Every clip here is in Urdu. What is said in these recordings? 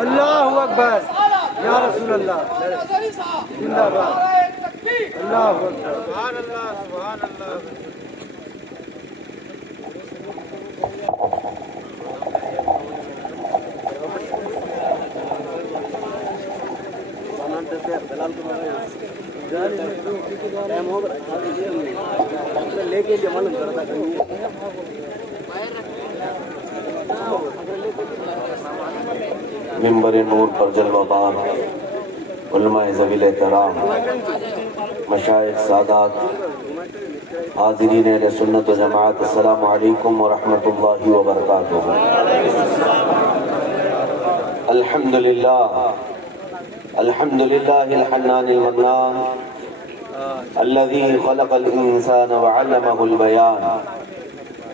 اللہ اکبر یا رسول اللہ زندہ باد اللہ اکبر سبحان اللہ سبحان اللہ لے کے منبر نور پر جلوہ بار علماء ذویل احترام مشائخ سادات حاضرین اہل سنت و جماعت السلام علیکم ورحمۃ اللہ وبرکاتہ الحمد للہ الحنان المنان الذي خلق الإنسان وعلمه البيان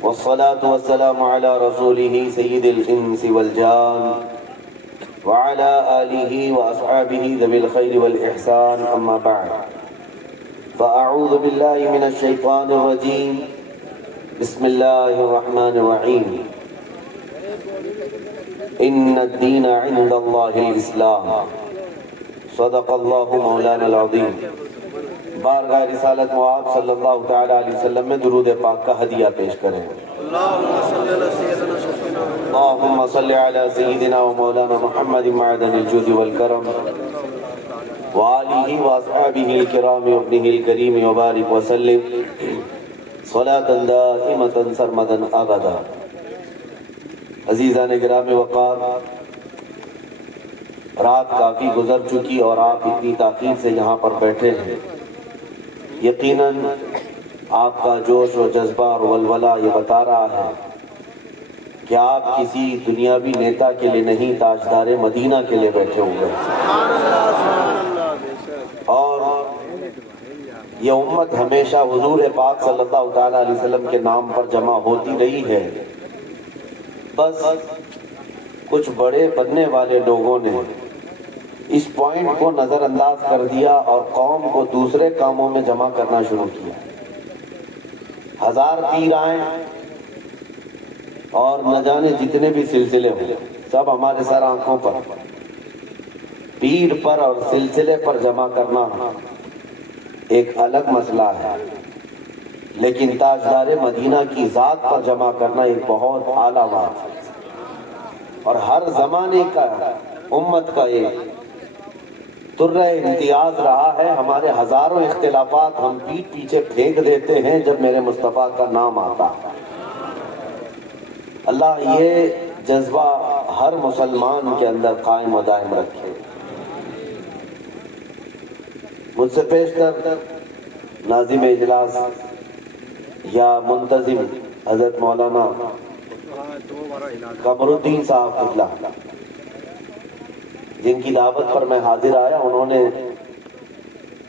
والصلاة والسلام على رسوله سيد الإنس والجان وعلى آله وأصحابه ذوي الخير والإحسان أما بعد فأعوذ بالله من الشيطان الرجيم بسم الله الرحمن الرحيم إن الدين عند الله الإسلام صدق الله مولانا العظيم بارگاہ رسالت معاب صلی اللہ تعالی علیہ وسلم میں درود پاک کا ہدیہ پیش کریں اللہم صلی علی سیدنا و مولانا محمد معدن الجود والکرم وآلہ واصحابہ الکرام وابنہ الکریم وبارک وسلم صلاة دائمة سرمدا ابدا عزیزان گرام وقار رات کافی گزر چکی اور آپ اتنی تاخیر سے یہاں پر بیٹھے ہیں یقیناً آپ کا جوش و جذبہ اور ولولہ یہ بتا رہا ہے کہ آپ کسی دنیاوی نیتا کے لیے نہیں تاجدار مدینہ کے لیے بیٹھے ہوئے اور یہ امت ہمیشہ حضور پاک صلی اللہ تعالیٰ علیہ وسلم کے نام پر جمع ہوتی رہی ہے، بس کچھ بڑے بننے والے لوگوں نے اس پوائنٹ کو نظر انداز کر دیا اور قوم کو دوسرے کاموں میں جمع کرنا شروع کیا۔ ہزار پیر آئیں اور نہ جانے جتنے بھی سلسلے ہوئے سب ہمارے سر آنکھوں پر، پیر پر اور سلسلے پر جمع کرنا ایک الگ مسئلہ ہے، لیکن تاجدار مدینہ کی ذات پر جمع کرنا ایک بہت اعلیٰ بات ہے۔ اور ہر زمانے کا امت کا ایک ترہ امتیاز رہا ہے، ہمارے ہزاروں اختلافات ہم پیٹ پیچھے پھینک دیتے ہیں جب میرے مصطفیٰ کا نام آتا ہے۔ اللہ یہ جذبہ ہر مسلمان کے اندر قائم و دائم رکھے۔ مجھ سے پیش کر ناظم اجلاس یا منتظم حضرت مولانا قمر الدین صاحب قبلہ، جن کی دعوت پر میں حاضر آیا، انہوں نے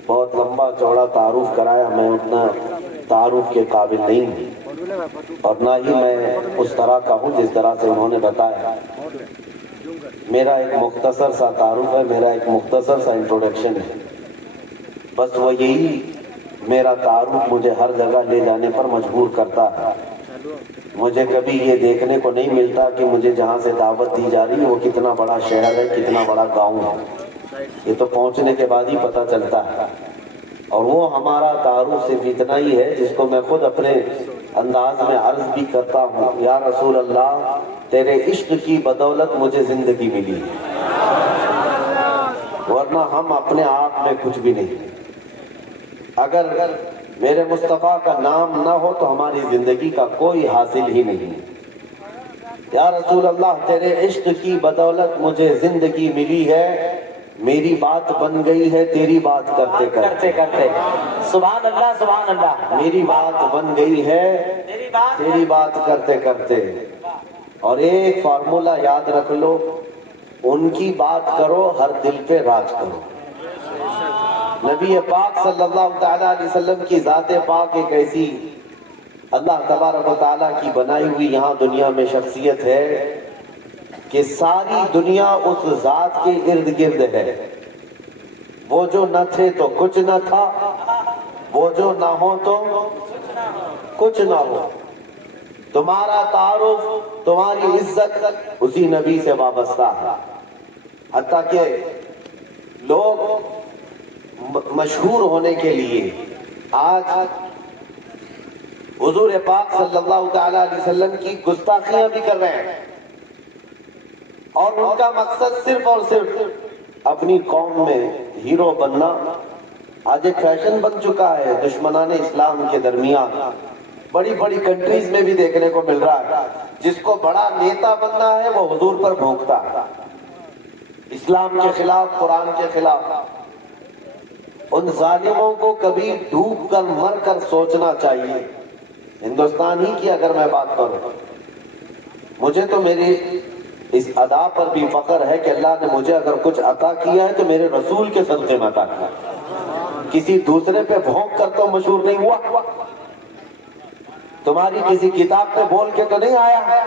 بہت لمبا چوڑا تعارف کرایا، میں اتنا تعارف کے قابل نہیں ہوں اور نہ ہی میں اس طرح کا ہوں جس طرح سے انہوں نے بتایا۔ میرا ایک مختصر سا تعارف ہے، میرا ایک مختصر سا انٹروڈکشن ہے، بس وہ یہی میرا تعارف مجھے ہر جگہ لے جانے پر مجبور کرتا ہے۔ مجھے کبھی یہ دیکھنے کو نہیں ملتا کہ مجھے جہاں سے دعوت دی جا رہی ہے وہ کتنا بڑا شہر ہے، کتنا بڑا گاؤں ہے، یہ تو پہنچنے کے بعد ہی پتہ چلتا ہے۔ اور وہ ہمارا تعارف صرف اتنا ہی ہے جس کو میں خود اپنے انداز میں عرض بھی کرتا ہوں، یا رسول اللہ تیرے عشق کی بدولت مجھے زندگی ملی ہے، ورنہ ہم اپنے آپ میں کچھ بھی نہیں۔ اگر میرے مصطفیٰ کا نام نہ ہو تو ہماری زندگی کا کوئی حاصل ہی نہیں۔ یا رسول اللہ تیرے عشق کی بدولت مجھے زندگی ملی ہے، میری بات بن گئی ہے تیری بات کرتے کرتے۔ سبحان اللہ سبحان اللہ۔ میری بات بن گئی ہے تیری بات کرتے کرتے۔ اور ایک فارمولہ یاد رکھ لو، ان کی بات کرو ہر دل پہ راج کرو۔ نبی پاک صلی اللہ تعالیٰ علیہ وسلم کی ذات پاک ایک ایسی اللہ تبارک و تعالیٰ کی بنائی ہوئی یہاں دنیا میں شخصیت ہے کہ ساری دنیا اس ذات کے ارد گرد ہے۔ وہ جو نہ تھے تو کچھ نہ تھا، وہ جو نہ ہو تو کچھ نہ ہو۔ تمہارا تعارف، تمہاری عزت اسی نبی سے وابستہ ہے۔ حتیٰ کہ لوگ مشہور ہونے کے لیے آج حضور پاک صلی اللہ تعالی علیہ وسلم کی گستاخیاں بھی کر رہے ہیں، اور ان کا مقصد صرف اور صرف اپنی قوم میں ہیرو بننا آج ایک فیشن بن چکا ہے دشمنان اسلام کے درمیان۔ بڑی بڑی کنٹریز میں بھی دیکھنے کو مل رہا ہے، جس کو بڑا نیتا بننا ہے وہ حضور پر بھونکتا ہے، اسلام کے خلاف، قرآن کے خلاف۔ ان ظالموں کو کبھی ڈوب کر مر کر سوچنا چاہیے۔ ہندوستان ہی کی اگر میں بات کروں، مجھے تو میری اس ادا پر بھی فخر ہے کہ اللہ نے مجھے اگر کچھ عطا کیا ہے تو میرے رسول کے صدقے میں عطا کیا، کسی دوسرے پہ بھونک کر تو مشہور نہیں ہوا، تمہاری کسی کتاب پہ بول کے تو نہیں آیا،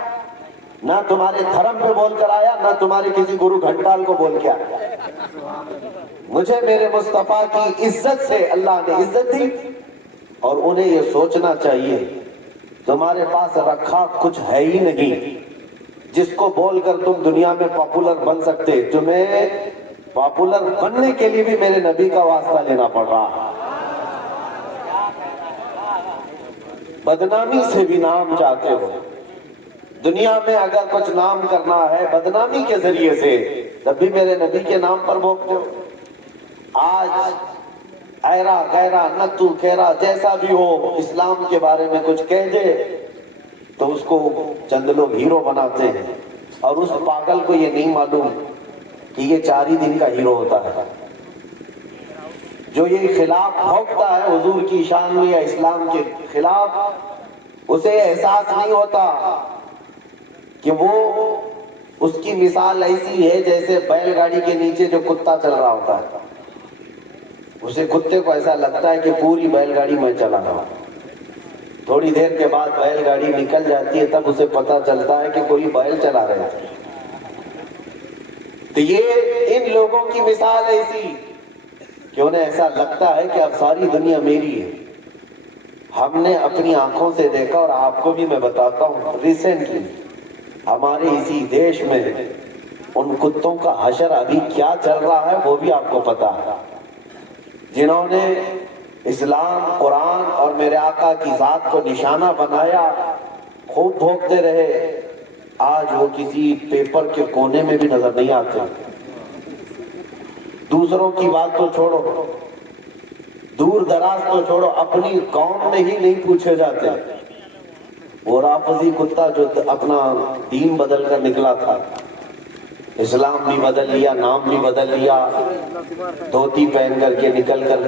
نہ تمہارے دھرم پہ بول کر آیا، نہ تمہارے کسی گرو گھنٹال کو بول کے آیا۔ مجھے میرے مصطفیٰ کی عزت سے اللہ نے عزت دی، اور انہیں یہ سوچنا چاہیے تمہارے پاس رکھا کچھ ہے ہی نہیں جس کو بول کر تم دنیا میں پاپولر بن سکتے۔ تمہیں پاپولر بننے کے لیے بھی میرے نبی کا واسطہ لینا پڑ رہا، بدنامی سے بھی نام چاہتے ہو، دنیا میں اگر کچھ نام کرنا ہے بدنامی کے ذریعے سے، تب بھی میرے نبی کے نام پر بھونکتے ہو۔ آج ایرا غیرہ نتو کیرا جیسا بھی ہو، اسلام کے بارے میں کچھ کہہ دے تو اس کو چند لوگ ہیرو بناتے ہیں، اور اس پاگل کو یہ نہیں معلوم کہ یہ 4 ہی دن کا ہیرو ہوتا ہے۔ جو یہ خلاف بھونکتا ہے حضور کی شان میں یا اسلام کے خلاف، اسے احساس نہیں ہوتا کہ وہ اس کی مثال ایسی ہے جیسے بیل گاڑی کے نیچے جو کتا چل رہا ہوتا ہے، اسے کتے کو ایسا لگتا ہے کہ پوری بیل گاڑی میں چلا رہا ہوں، تھوڑی دیر کے بعد بیل گاڑی نکل جاتی ہے، تب اسے پتا چلتا ہے کہ کوئی بیل چلا رہے تھے۔ تو یہ ان لوگوں کی مثال ایسی کہ انہیں ایسا لگتا ہے کہ اب ساری دنیا میری ہے۔ ہم نے اپنی آنکھوں سے دیکھا، اور آپ کو بھی میں بتاتا ہوں، ریسنٹلی ہمارے اسی دیش میں ان کتوں کا حشر ابھی کیا چل رہا ہے وہ بھی آپ کو پتا ہے، جنہوں نے اسلام، قرآن اور میرے آقا کی ذات کو نشانہ بنایا، خوب بھونکتے رہے، آج وہ کسی پیپر کے کونے میں بھی نظر نہیں آتے۔ دوسروں کی بات تو چھوڑو، دور دراز تو چھوڑو، اپنی قوم میں ہی نہیں پوچھے جاتے۔ وہ رافضی کتا جو اپنا دین بدل کر نکلا تھا، اسلام بھی بدل لیا، نام بھی بدل لیا، دھوتی پہن کر کے نکل کر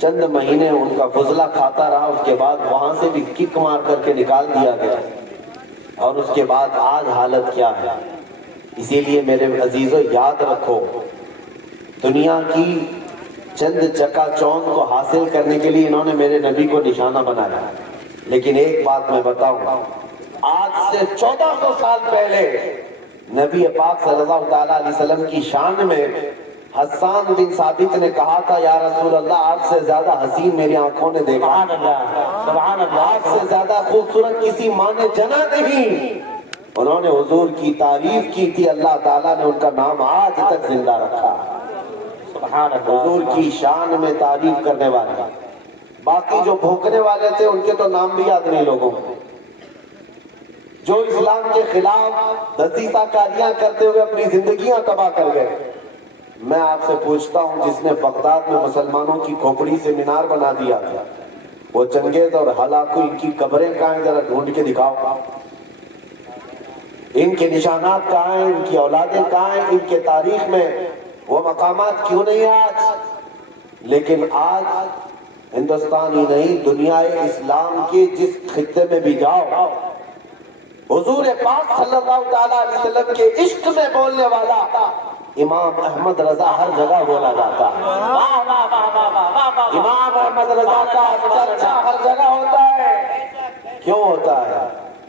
چند مہینے ان کا فضلہ کھاتا رہا، اس کے بعد وہاں سے بھی کک مار کر کے نکال دیا گیا، اور اس کے بعد آج حالت کیا ہے۔ اسی لیے میرے عزیزو یاد رکھو، دنیا کی چند چکا چوند کو حاصل کرنے کے لیے انہوں نے میرے نبی کو نشانہ بنایا، لیکن ایک بات میں بتاؤں، آج سے 1400 سال پہلے نبی پاک صلی اللہ تعالیٰ علیہ وسلم کی شان میں حسان بن ثابت نے کہا تھا، یا رسول اللہ آپ سے زیادہ حسین میری آنکھوں نے دیکھا، سبحان اللہ، سبحان اللہ، آپ سے زیادہ خوبصورت کسی ماں نے جنا نہیں۔ انہوں نے حضور کی تعریف کی تھی، اللہ تعالیٰ نے ان کا نام آج تک زندہ رکھا، سبحان اللہ، حضور کی شان میں تعریف کرنے والے۔ باقی جو بھونکنے والے تھے ان کے تو نام بھی یاد نہیں لوگوں کو، جو اسلام کے خلاف دسیسہ کاریاں کرتے ہوئے اپنی زندگیاں تباہ کر گئے۔ میں آپ سے پوچھتا ہوں، جس نے بغداد میں مسلمانوں کی کھوپڑی سے مینار بنا دیا تھا، وہ چنگیز اور ہلاکو، ان کی قبریں کہاں ہیں؟ ذرا ڈھونڈ کے دکھاؤ، ان کے نشانات کہاں ہیں؟ ان کی اولادیں کہاں ہیں؟ ان کے تاریخ میں وہ مقامات کیوں نہیں ہیں آج؟ لیکن آج ہندوستان ہی نہیں، دنیا اسلام کے جس خطے میں بھی جاؤ، حضور پاک صلی اللہ تعالیٰ علیہ وسلم کے عشق میں بولنے والا امام احمد رضا ہر جگہ بولا جاتا ہے۔ امام احمد رضا کا چرچا ہر جگہ ہوتا ہے۔ کیوں ہوتا ہے؟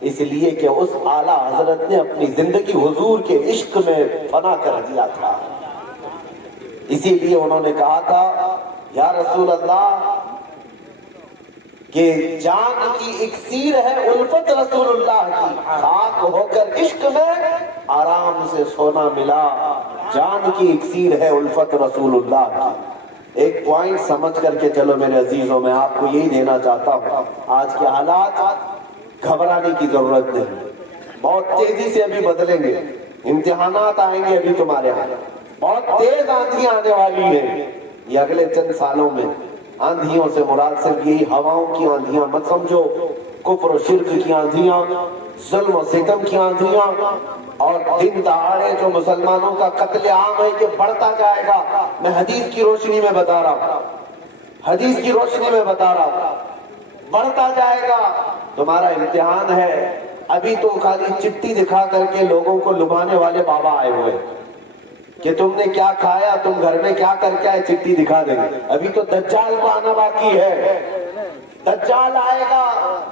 اس لیے کہ اس اعلیٰ حضرت نے اپنی زندگی حضور کے عشق میں فنا کر دیا تھا۔ اسی لیے انہوں نے کہا تھا، یا رسول اللہ، کہ جان کی اکسیر ہے الفت رسول اللہ کی، خاک ہو کر عشق میں آرام سے سونا ملا، جان کی اکسیر ہے الفت رسول اللہ کی۔ ایک پوائنٹ سمجھ کر کے چلو میرے عزیزوں، میں آپ کو یہی دینا چاہتا ہوں، آج کے حالات گھبرانے کی ضرورت نہیں، بہت تیزی سے ابھی بدلیں گے، امتحانات آئیں گے ابھی تمہارے یہاں، بہت تیز آندھی آنے والی ہے یہ اگلے چند سالوں میں۔ آندھیوں سے مراد صرف یہی ہواؤں کی آندھیاں مت سمجھو، کفر و شرک کی آندھیاں، ظلم و ستم کی آندھیاں، اور دن دہاڑے جو مسلمانوں کا قتل عام ہے کہ بڑھتا جائے گا۔ میں حدیث کی روشنی میں بتا رہا ہوں، حدیث کی روشنی میں بتا رہا ہوں، بڑھتا جائے گا۔ تمہارا امتحان ہے، ابھی تو خالی چٹھی دکھا کر کے لوگوں کو لبھانے والے بابا آئے ہوئے کہ تم نے کیا کھایا، تم گھر میں کیا کر کے آئے، چٹھی دکھا دیں گے۔ ابھی تو دجال کو آنا باقی ہے، دجال آئے گا،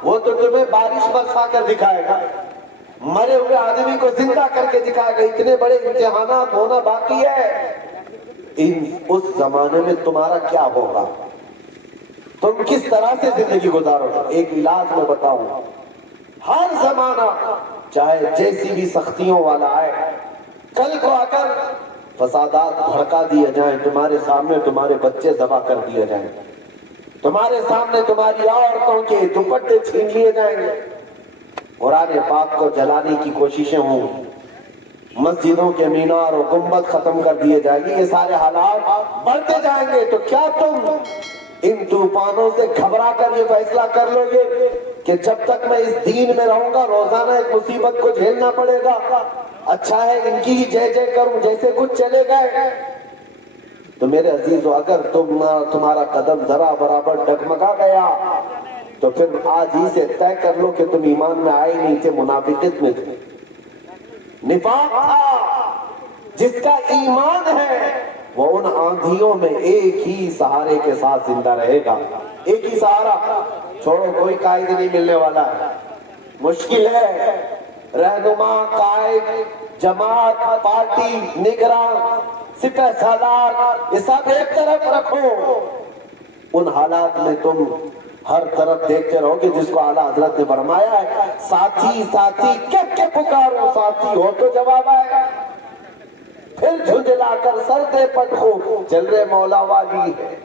وہ تو تمہیں بارش برسا کر دکھائے گا، مرے ہوئے آدمی کو زندہ کر کے دکھائے گا۔ اتنے بڑے امتحانات ہونا باقی ہے۔ اس زمانے میں تمہارا کیا ہوگا، تم کس طرح سے زندگی گزارو گے؟ ایک علاج میں بتاؤں، ہر زمانہ چاہے جیسی بھی سختیوں والا آئے، کل کو اگر فسادات بھڑکا دیے جائیں، تمہارے سامنے تمہارے بچے ذبح کر دیے جائیں، تمہارے سامنے تمہاری عورتوں کے دوپٹے چھین لیے جائیں گے، قرآن پاک کو جلانے کی کوششیں ہوں، مسجدوں کے مینار اور گنبد ختم کر دیے جائیں گے، یہ سارے حالات بڑھتے جائیں گے، تو کیا تم ان طوفانوں سے گھبرا کر یہ فیصلہ کر لو گے کہ جب تک میں اس دین میں رہوں گا روزانہ ایک مصیبت کو جھیلنا پڑے گا، اچھا ہے ان کی ہی جے جے کروں جیسے کچھ چلے گئے؟ تو میرے عزیزو، اگر تمہارا قدم ذرا برابر ڈگمگا گیا تو پھر آج ہی سے طے کر لو کہ تم ایمان میں آئے نہیں تھے، منافقت میں تھے۔ نفاق تھا، جس کا ایمان ہے وہ ان آندھیوں میں ایک ہی سہارے کے ساتھ زندہ رہے گا، ایک ہی سہارا، چھوڑو کوئی قائد نہیں ملنے والا ہے، مشکل ہے، رہنما، قائد، جماعت، پارٹی، نگراں، سپہ سالار، یہ سب ایک طرف رکھو، ان حالات میں تم ہر طرف دیکھتے رہو گے جس کو اعلیٰ حضرت نے فرمایا ہے، ساتھی ساتھی کہہ کے پکارو، ساتھی ہو تو جواب آئے گا، پھر جھنجلا کر سر دے پٹخو، چل رہے مولا والی ہے۔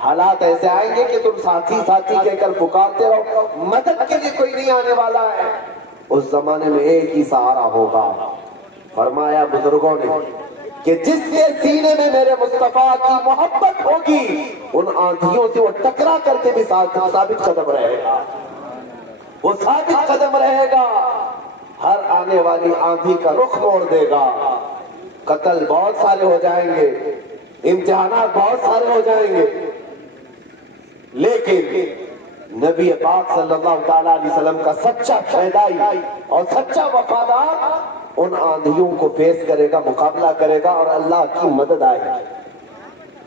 حالات ایسے آئیں گے کہ تم ساتھی ساتھی کہہ کر پکارتے رہو، مدد کے لیے کوئی نہیں آنے والا ہے۔ اس زمانے میں ایک ہی سہارا ہوگا۔ فرمایا بزرگوں نے کہ جس کے سینے میں میرے مصطفیٰ کی محبت ہوگی، ان آندھیوں سے وہ ٹکرا کر کے بھی ثابت قدم رہے گا، وہ ثابت قدم رہے گا، ہر آنے والی آندھی کا رخ موڑ دے گا۔ قتل بہت سارے ہو جائیں گے، امتحانات بہت سارے ہو جائیں گے، لیکن نبی پاک صلی اللہ تعالیٰ علیہ وسلم کا سچا فدائی اور سچا وفادار ان آندھیوں کو فیس کرے گا، مقابلہ کرے گا، اور اللہ کی مدد آئے گی،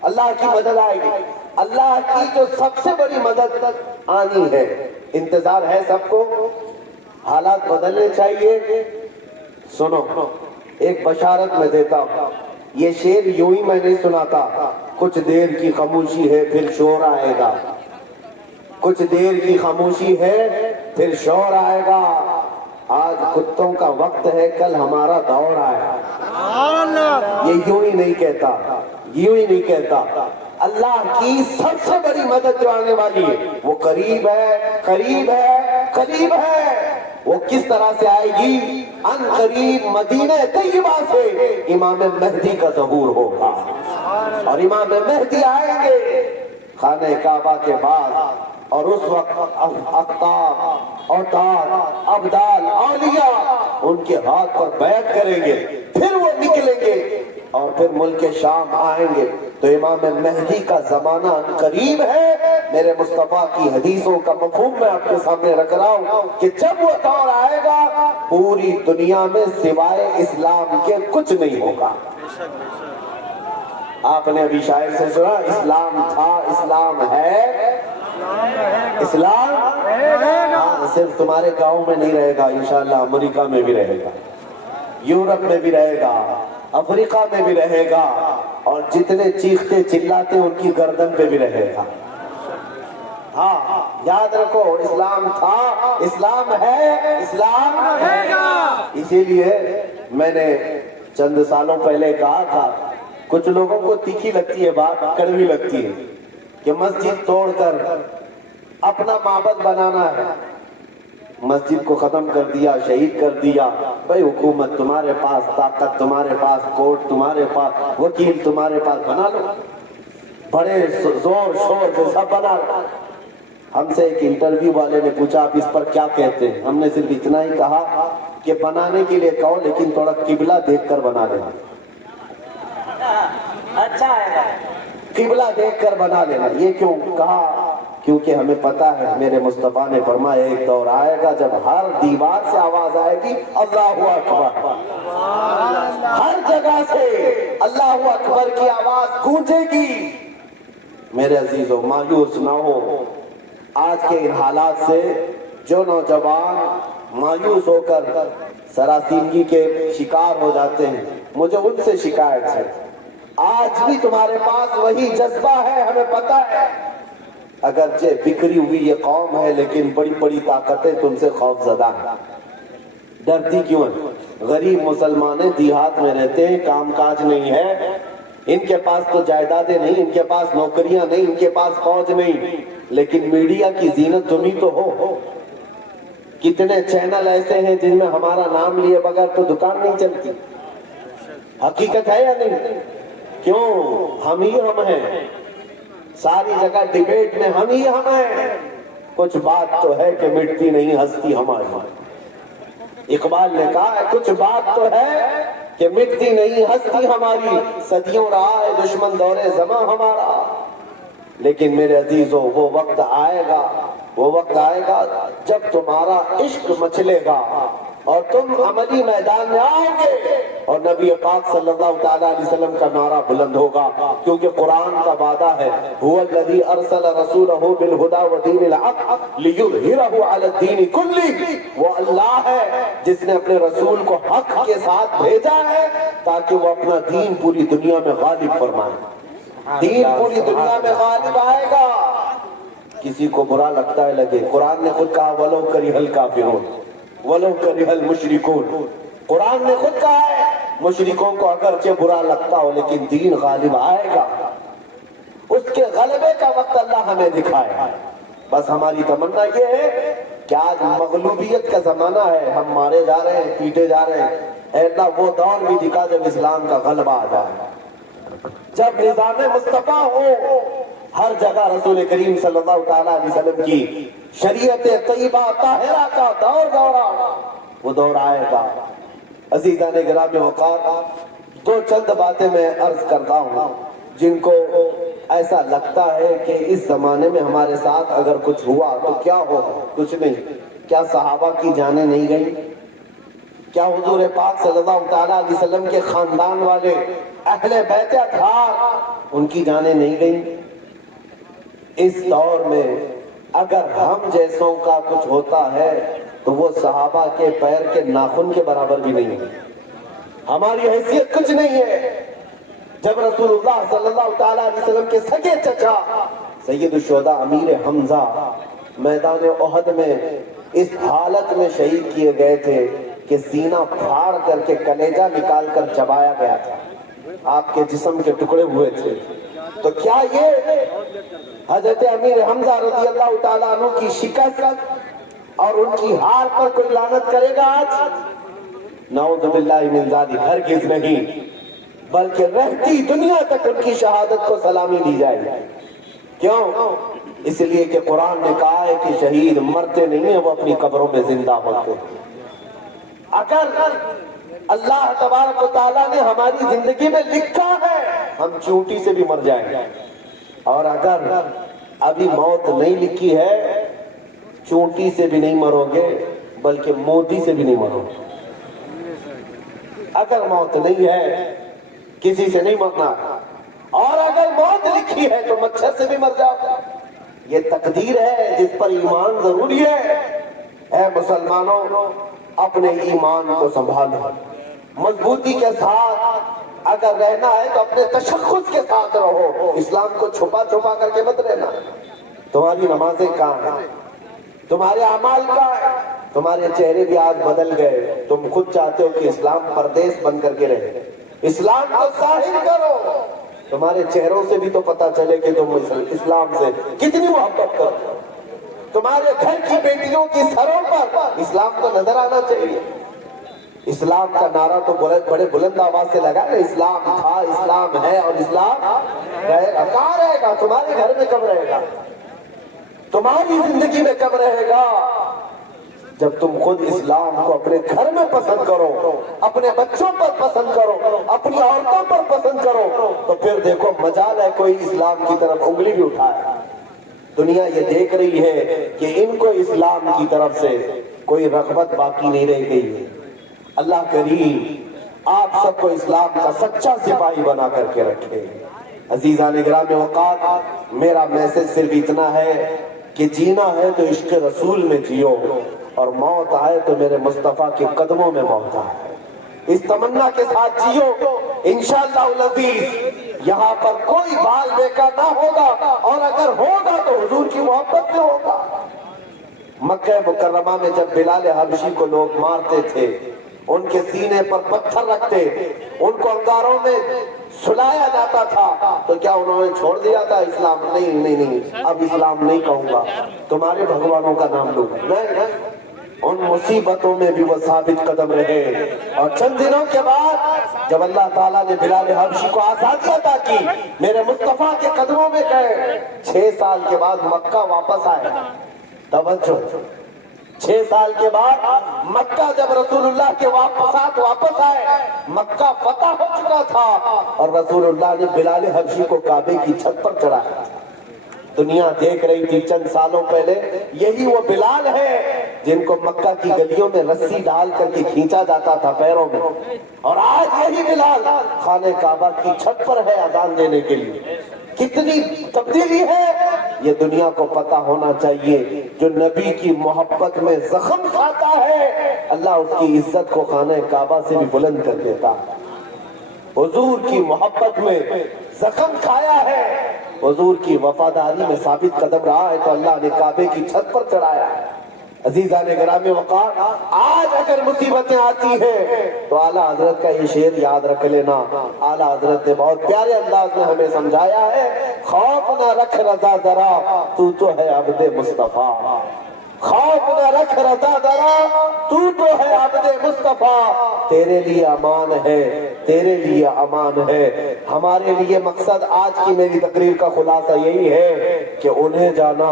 اللہ کی مدد آئے گی۔ اللہ کی جو سب سے بڑی مدد آنی ہے، انتظار ہے سب کو، حالات بدلنے چاہیے۔ سنو، ایک بشارت میں دیتا ہوں، یہ شعر یوں ہی میں نہیں سناتا، کچھ دیر کی خاموشی ہے پھر شور آئے گا، کچھ دیر کی خاموشی ہے پھر شور آئے گا، آج کتوں کا وقت ہے کل ہمارا دور آئے گا۔ یہ یوں ہی نہیں کہتا، یوں ہی نہیں کہتا، اللہ کی سب سے بڑی مدد جو آنے والی ہے وہ قریب ہے، قریب ہے، قریب ہے۔ وہ کس طرح سے آئے گی؟ ان قریب مدینہ طیبہ سے امام مہدی کا ظہور ہوگا، اور امام مہدی آئیں گے خانہ کعبہ کے بعد، اور اس وقت اقطاب، اوتاد، ابدال، اولیاء ان کے ہاتھ پر بیعت کریں گے، پھر وہ نکلیں گے اور پھر ملک شام آئیں گے۔ تو امام مہدی کا زمانہ قریب ہے۔ میرے مصطفیٰ کی حدیثوں کا مفہوم میں آپ کے سامنے رکھ رہا ہوں کہ جب وہ دور آئے گا پوری دنیا میں سوائے اسلام کے کچھ نہیں ہوگا۔ آپ نے ابھی شاعر سے سنا، اسلام تھا، اسلام ہے، اسلام ہاں صرف تمہارے گاؤں میں نہیں رہے گا، انشاءاللہ امریکہ میں بھی رہے گا، یورپ میں بھی رہے گا، افریقہ میں بھی رہے گا، اور جتنے چیختے چلاتے ان کی گردن پہ بھی رہے گا۔ ہاں یاد رکھو، اسلام تھا، اسلام ہے، اسلام رہے گا۔ اسی لیے میں نے چند سالوں پہلے کہا تھا، کچھ لوگوں کو تیکھی لگتی ہے بات، کڑوی لگتی ہے، کہ مسجد توڑ کر اپنا معبد بنانا ہے، مسجد کو ختم کر دیا، شہید کر دیا۔ بھائی حکومت تمہارے پاس، طاقت تمہارے پاس، کورٹ تمہارے پاس، وکیل تمہارے پاس، بنا لو، بڑے زور شور سے سب بنا لو۔ ہم سے ایک انٹرویو والے نے پوچھا آپ اس پر کیا کہتے ہیں؟ ہم نے صرف اتنا ہی کہا کہ بنانے کے لیے کہو لیکن تھوڑا قبلہ دیکھ کر بنا لینا، اچھا ہے، قبلہ دیکھ کر بنا لینا۔ یہ کیوں کہا؟ کیونکہ ہمیں پتا ہے میرے مصطفیٰ نے فرمایا ایک دور آئے گا جب ہر دیوار سے آواز آئے گی اللہ اکبر، ہر جگہ سے اللہ اکبر کی آواز گونجے گی۔ میرے عزیزو، مایوس نہ ہو آج کے ان حالات سے۔ جو نوجوان مایوس ہو کر سراسیمگی کے شکار ہو جاتے ہیں، مجھے ان سے شکایت ہے، آج بھی تمہارے پاس وہی جذبہ ہے، ہمیں پتا ہے، اگرچہ بکھری ہوئی یہ قوم ہے لیکن بڑی بڑی طاقتیں تم سے خوف زدہ ہیں۔ ڈرتی کیوں ہیں؟ غریب مسلمانیں دیہات میں رہتے ہیں، کام کاج نہیں ہے، ان کے پاس تو جائیدادیں نہیں، ان کے پاس نوکریاں نہیں، ان کے پاس فوج نہیں، لیکن میڈیا کی زینت تم ہی تو ہو۔ کتنے چینل ایسے ہیں جن میں ہمارا نام لیے بغیر تو دکان نہیں چلتی، حقیقت ہے یا نہیں؟ کیوں؟ ہم ہی ہم ہیں، ساری جگہ ڈیبیٹ میں ہم ہی ہم ہیں۔ کچھ بات تو ہے کہ مٹتی نہیں ہستی ہماری، اقبال نے کہا ہے کچھ بات تو ہے کہ مٹتی نہیں ہستی ہماری، صدیوں رہا ہے دشمن دور زماں ہمارا۔ لیکن میرے عزیزو، وہ وقت آئے گا، وہ وقت آئے گا جب تمہارا عشق مچلے گا اور تم عملی میدان میں آؤ گے اور نبی پاک صلی اللہ تعالیٰ علیہ وسلم کا نعرہ بلند ہوگا، کیونکہ قرآن کا وعدہ ہے هو الذی ارسل رسولہ بالہدی ودین الحق لیظہرہ علی الدین کلہ۔ وہ اللہ ہے جس نے اپنے رسول کو حق کے ساتھ بھیجا ہے تاکہ وہ اپنا دین پوری دنیا میں غالب فرمائے۔ دین پوری دنیا میں غالب آئے گا۔ کسی کو برا لگتا ہے لگے، قرآن نے خود کہا وَلَوْ كَرِهَ الْكَافِرُونَ وَلَوْ كَرِهَ الْمُشْرِكُونَ۔ قرآن نے خود کہا ہے مشرکوں کو اگرچہ برا لگتا ہو لیکن دین غالب آئے گا، اس کے غلبے کا وقت اللہ ہمیں دکھائے۔ بس ہماری تمنا یہ ہے کہ آج مغلوبیت کا زمانہ ہے، ہم مارے جا رہے ہیں، پیٹے جا رہے ہیں، اے اللہ وہ دور بھی دکھا جب اسلام کا غلبہ آ جائے، جب نظام مصطفیٰ ہو، ہر جگہ رسول کریم صلی اللہ تعالیٰ علیہ وسلم کی شریعت طیبہ طاہرہ کا دور دورہ، وہ دور آئے گا۔ عزیزان گرامی وقار، دو چند باتیں میں عرض کرتا ہوں جن کو ایسا لگتا ہے کہ اس زمانے میں ہمارے ساتھ اگر کچھ ہوا تو کیا ہو؟ کچھ نہیں۔ کیا صحابہ کی جانیں نہیں گئیں؟ کیا حضور پاک صلی اللہ تعالیٰ علیہ وسلم کے خاندان والے اہل بیت اطہار ان کی جانیں نہیں گئیں؟ اس دور میں اگر ہم جیسوں کا کچھ ہوتا ہے تو وہ صحابہ کے پیر کے ناخن کے برابر بھی نہیں ہے، ہماری حیثیت کچھ نہیں ہے۔ جب رسول اللہ صلی اللہ تعالیٰ علیہ وسلم کے سگے چچا سید الشہداء امیر حمزہ میدان احد میں اس حالت میں شہید کیے گئے تھے کہ سینہ پھاڑ کر کے کلیجہ نکال کر چبایا گیا تھا، آپ کے جسم کے ٹکڑے ہوئے تھے، تو کیا یہ حضرت امیر حمزہ رضی اللہ تعالیٰ عنہ کی شکست اور ان کی ہار پر کوئی لعنت کرے گا آج؟ نعوذ باللہ من ذالک، ہرگز نہیں، بلکہ رہتی دنیا تک ان کی شہادت کو سلامی دی جائے گی۔ کیوں؟ اس لیے کہ قرآن نے کہا ہے کہ شہید مرتے نہیں ہیں، وہ اپنی قبروں میں زندہ ہوتے ہیں۔ اگر اللہ تبارک و تعالیٰ نے ہماری زندگی میں لکھا ہے ہم چونٹی سے بھی مر جائیں گے، اور اگر ابھی موت نہیں لکھی ہے چونٹی سے بھی نہیں مرو گے بلکہ موتی سے بھی نہیں مرو گے۔ اگر موت نہیں ہے کسی سے نہیں مرنا، اور اگر موت لکھی ہے تو مچھر سے بھی مر جاؤ، یہ تقدیر ہے جس پر ایمان ضروری ہے۔ اے مسلمانوں، اپنے ایمان کو سنبھالو، مضبوطی کے ساتھ اگر رہنا ہے تو اپنے تشخص کے ساتھ رہو، اسلام کو چھپا چھپا کر کے مت رہنا۔ تمہاری نمازیں کہاں ہیں؟ تمہارے اعمال کہاں ہیں؟ تمہارے چہرے بھی آج بدل گئے، تم خود چاہتے ہو کہ اسلام پردیس بن کر کے رہے، اسلام کو ظاہر کرو، تمہارے چہروں سے بھی تو پتا چلے کہ تم اسلام سے کتنی محبت کرتے ہو۔ تمہارے گھر کی بیٹیوں کی سروں پر اسلام کو نظر آنا چاہیے۔ اسلام کا نعرہ تو بڑے بلند آواز سے لگا نا، اسلام تھا، اسلام ہے اور اسلام رہے گا۔ کہاں رہے گا؟ تمہارے گھر میں کب رہے گا؟ تمہاری زندگی میں کب رہے گا؟ جب تم خود اسلام کو اپنے گھر میں پسند کرو، اپنے بچوں پر پسند کرو، اپنی عورتوں پر پسند کرو، تو پھر دیکھو مجال ہے کوئی اسلام کی طرف انگلی بھی اٹھائے۔ دنیا یہ دیکھ رہی ہے کہ ان کو اسلام کی طرف سے کوئی رغبت باقی نہیں رہ گئی ہے۔ اللہ کریم آپ سب کو اسلام کا سچا سپاہی بنا کر کے رکھے۔ عزیزان گرامی اوقات، میرا میسج صرف اتنا ہے کہ جینا ہے تو عشق رسول میں جیو، اور موت آئے تو میرے مصطفیٰ کے قدموں میں موت آئے۔ اس تمنا کے ساتھ جیو، انشاءاللہ العزیز یہاں پر کوئی بال بیکار نہ ہوگا، اور اگر ہوگا تو حضور کی محبت میں ہوگا۔ مکہ مکرمہ میں جب بلال حبشی کو لوگ مارتے تھے، ان کے سینے پر پتھر رکھتے، ان کو انگاروں میں سلایا جاتا تھا، تو کیا انہوں نے چھوڑ دیا تھا اسلام؟ نہیں، اب اسلام نہیں کہوں گا، تمہارے بھگوانوں کا نام لوں گا۔ نہیں، ان مصیبتوں میں بھی وہ ثابت قدم رہے، اور چند دنوں کے بعد جب اللہ تعالیٰ نے بلال حبشی کو آزادی عطا کی، میرے مصطفیٰ کے قدموں میں گئے، 6 سال کے بعد مکہ واپس آئے۔ توجہ، 6 سال کے بعد مکہ جب رسول اللہ کے ساتھ واپس آئے، مکہ فتح ہو چکا تھا، اور رسول اللہ نے بلال حبشی کو کعبے کی چھت پر چڑھایا۔ دنیا دیکھ رہی تھی چند سالوں پہلے، یہی وہ بلال ہے جن کو مکہ کی گلیوں میں رسی ڈال کر کے کھینچا جاتا تھا پیروں میں، اور آج یہی بلال خانہ کعبہ کی چھت پر ہے اذان دینے کے لیے۔ کتنی تبدیلی ہے یہ دنیا کو پتا ہونا چاہیے۔ جو نبی کی محبت میں زخم کھاتا ہے، اللہ اس کی عزت کو خانہ کعبہ سے بھی بلند کر دیتا۔ حضور کی محبت میں زخم کھایا ہے، حضور کی وفاداری میں ثابت قدم رہا ہے، تو اللہ نے کعبے کی چھت پر چڑھایا ہے۔ عزیزان گرامی وقار، آج اگر مصیبتیں آتی ہیں تو اعلیٰ حضرت کا یہ شعر یاد رکھ لینا۔ اعلیٰ حضرت نے بہت پیارے انداز میں ہمیں سمجھایا ہے، خوف نہ رکھ رضا ذرا، تو ہے عبد مصطفیٰ۔ خوف نہ رکھ رضا ذرا، تو ہے عبد مصطفیٰ۔ تیرے لیے امان ہے، تیرے لیے امان ہے۔ ہمارے لیے مقصد آج کی میری تقریر کا خلاصہ یہی ہے کہ انہیں جانا،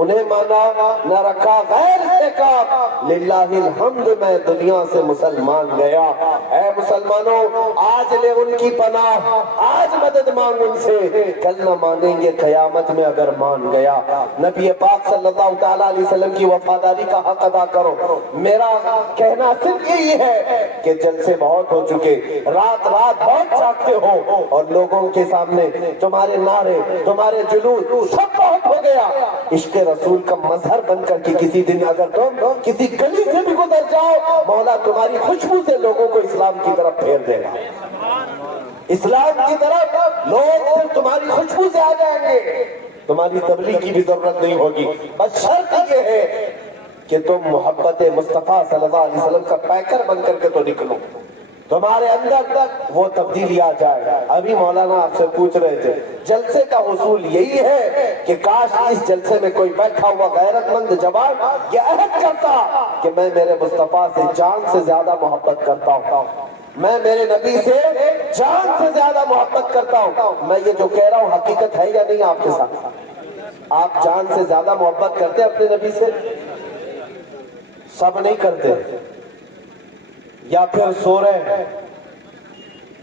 انہیں مانا، نہ رکھا غیر سے کام۔ للہ الحمد میں دنیا سے مسلمان گیا۔ اے مسلمانوں، آج لے ان کی پناہ، آج مدد مانگ ان سے، کل نہ مانیں گے قیامت میں اگر مان گیا۔ نبی پاک صلی اللہ تعالیٰ علیہ وسلم کی وفاداری کا حق ادا کرو۔ میرا کہنا صرف یہی ہے کہ جلسے بہت ہو چکے، رات بہت جاگتے ہو، اور لوگوں کے سامنے تمہارے نعرے، تمہارے جلوس سب بہت ہو گیا۔ عشق رسول کا مظہر بن کر کے کسی دن اگر تم کسی گلی سے بھی گزر جاؤ، مولا تمہاری خوشبو سے لوگوں کو اسلام کی طرف پھیر دے گا۔ اسلام کی طرف لوگ تمہاری خوشبو سے آ جائیں گے، تمہاری تبلیغ کی بھی ضرورت نہیں ہوگی۔ بس شرط یہ ہے کہ تم محبت مصطفیٰ صلی اللہ علیہ وسلم کا پیکر بن کر کے تو نکلو، تمہارے اندر وہ تبدیلی آ جائے۔ ابھی مولانا آپ سے پوچھ رہے تھے، جلسے کا حصول یہی ہے کہ کاش اس جلسے میں کوئی بیٹھا ہوا غیرت مند جوان یہ عہد کرتا کہ میں میرے مصطفیٰ سے جان سے زیادہ محبت کرتا ہوں، میں میرے نبی سے جان سے زیادہ محبت کرتا ہوں۔ میں یہ جو کہہ رہا ہوں حقیقت ہے یا نہیں آپ کے ساتھ؟ آپ جان سے زیادہ محبت کرتے اپنے نبی سے؟ سب نہیں کرتے، یا پھر سو رہے ہیں؟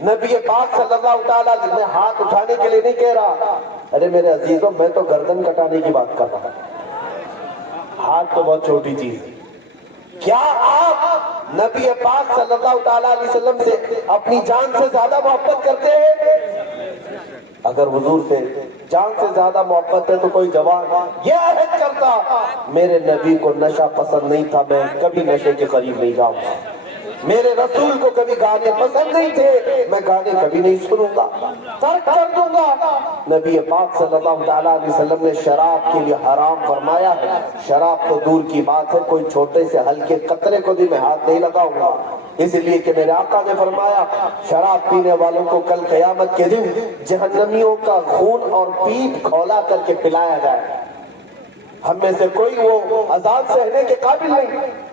نبی پاک صلی اللہ تعالیٰ میں ہاتھ اٹھانے کے لیے نہیں کہہ رہا، ارے میرے عزیزوں میں تو گردن کٹانے کی بات کر رہا ہوں، ہاتھ تو بہت چھوٹی چیز ہے۔ کیا آپ نبی پاک صلی اللہ تعالیٰ علیہ وسلم سے اپنی جان سے زیادہ محبت کرتے ہیں؟ اگر حضور سے جان سے زیادہ محبت ہے تو کوئی جوان یہ عہد کرتا، میرے نبی کو نشہ پسند نہیں تھا، میں کبھی نشے کے قریب نہیں جاؤں گا، میرے رسول کو کبھی گانے پسند نہیں تھے، میں گانے کبھی نہیں سنوں گا، ترک کر دوں گا۔ نبی پاک صلی اللہ تعالیٰ علیہ وسلم نے شراب کے لیے حرام فرمایا ہے۔ شراب تو دور کی بات ہے، کوئی چھوٹے سے ہلکے قطرے کو بھی میں ہاتھ نہیں لگاؤں گا، اس لیے کہ میرے آقا نے فرمایا شراب پینے والوں کو کل قیامت کے دن جہنمیوں کا خون اور پیپ کھولا کر کے پلایا جائے۔ ہم میں سے کوئی وہ عذاب سہنے کے قابل نہیں۔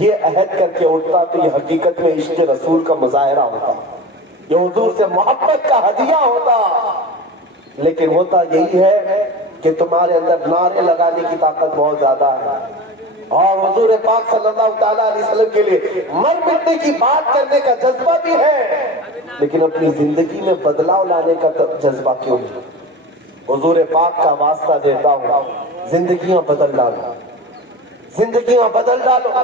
یہ عہد کر کے اٹھتا تو یہ حقیقت میں عشق رسول کا مظاہرہ ہوتا، یہ حضور سے محبت کا ہدیہ ہوتا۔ لیکن ہوتا یہی ہے کہ تمہارے اندر نعرے لگانے کی طاقت بہت زیادہ ہے، اور حضور پاک صلی اللہ تعالیٰ علیہ وسلم کے لیے مر مٹنے کی بات کرنے کا جذبہ بھی ہے، لیکن اپنی زندگی میں بدلاؤ لانے کا جذبہ کیوں نہیں؟ حضور پاک کا واسطہ دیتا ہوں، زندگیاں بدل ڈالو، زندگیاں بدل ڈالو۔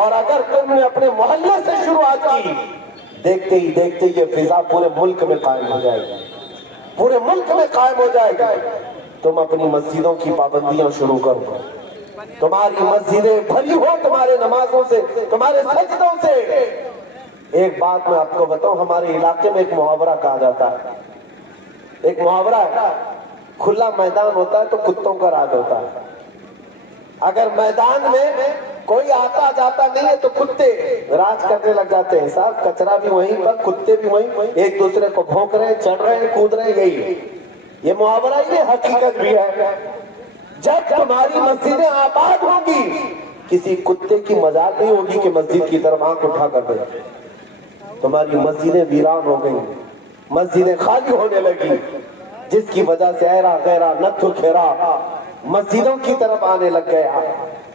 اور اگر تم نے اپنے محلے سے شروعات کی، دیکھتے ہی دیکھتے یہ فضا پورے ملک میں قائم ہو جائے گی، پورے ملک میں قائم ہو جائے گا۔ تم اپنی مسجدوں کی پابندیاں شروع کرو، تمہاری مسجدیں بھری ہو تمہارے نمازوں سے، تمہارے سجدوں سے۔ ایک بات میں آپ کو بتاؤں، ہمارے علاقے میں ایک محاورہ کہا جاتا ہے، ایک محاورہ ہے، کھلا میدان ہوتا ہے تو کتوں کا راج ہوتا ہے۔ اگر میدان میں کوئی آتا جاتا نہیں ہے تو کتے راج کرنے لگ جاتے ہیں، صاحب کچرا بھی وہیں پر، کتے بھی وہیں، ایک دوسرے کو بھونک رہے ہیں، چڑھ رہے ہیں، کود رہے ہیں۔ یہی یہ محاورہ ہی حقیقت بھی ہے۔ جب تمہاری مسجدیں آباد ہوں گی، کسی کتے کی مجال نہیں ہوگی کہ مسجد کی طرف آنکھ اٹھا کر دے۔ تمہاری مسجدیں ویران ہو گئی، مسجدیں خالی ہونے لگی، جس کی وجہ سے ایرا غیرہ نتھو کھیرا مسجدوں کی طرف آنے لگ گیا۔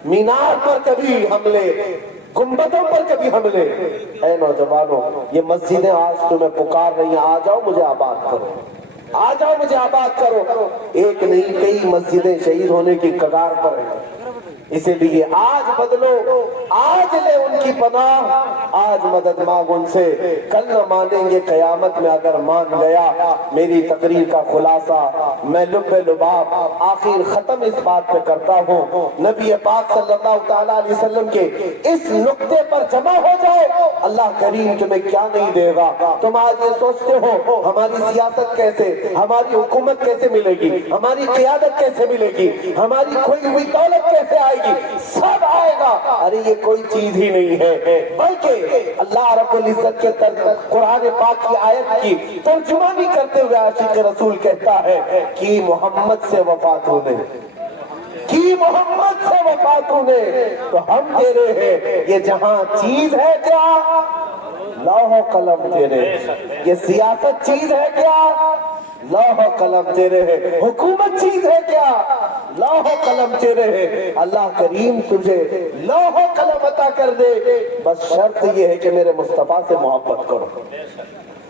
مینار پر کبھی حملے، گنبدوں پر کبھی حملے۔ اے نوجوانوں، یہ مسجدیں آج تمہیں پکار رہی ہیں، آ جاؤ مجھے آباد کرو، آ جاؤ مجھے آباد کرو۔ ایک نہیں کئی مسجدیں شہید ہونے کی کگار پر ہیں، اسی لیے آج بدلو، آج لے ان کی پناہ، آج مدد مانگ ان سے، کل نہ مانیں گے قیامت میں اگر مان گیا۔ میری تقریر کا خلاصہ میں لب لباب آخر ختم اس بات پہ کرتا ہوں، نبی پاک صلی اللہ تعالیٰ علیہ وسلم کے اس نقطے پر جمع ہو جاؤ، اللہ کریم تمہیں کیا نہیں دے گا۔ تم آج یہ سوچتے ہو ہماری سیاست کیسے، ہماری حکومت کیسے ملے گی، ہماری قیادت کیسے ملے گی، ہماری کھوئی ہوئی دولت کیسے آئے گی، سب آئے گا۔ ارے یہ کوئی چیز ہی نہیں ہے، بلکہ اللہ رب العزت کے قرآن پاک کی آیت کی ترجمانی کرتے ہوئے عاشق رسول کہتا ہے کہ محمد سے وفا تو نے، کی محمد سے وفا تو نے، تو ہم تیرے ہیں۔ یہ جہاں چیز ہے کیا، لوح و قلم تیرے، یہ سیاست چیز ہے کیا، لوح و قلم تیرے ہے، حکومت چیز ہے کیا، لوح و قلم تیرے ہے۔ اللہ کریم تجھے لوح و قلم عطا کر دے، بس شرط یہ ہے کہ میرے مصطفیٰ سے محبت کرو۔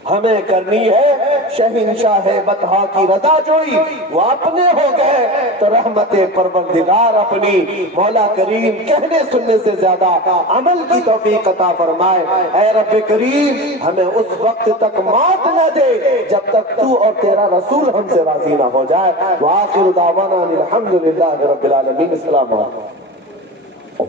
ہمیں کرنی ہے شہنشاہ بطحا کی رضا جوئی، وہ اپنے ہو گئے تو رحمت پروردگار اپنی۔ مولا کریم کہنے سننے سے زیادہ عمل کی توفیق عطا فرمائے۔ اے رب کریم ہمیں اس وقت تک موت نہ دے جب تک تو اور تیرا رسول ہم سے راضی نہ ہو جائے۔ وآخر دعوانا الحمدللہ رب العالمین۔ السلام علیکم۔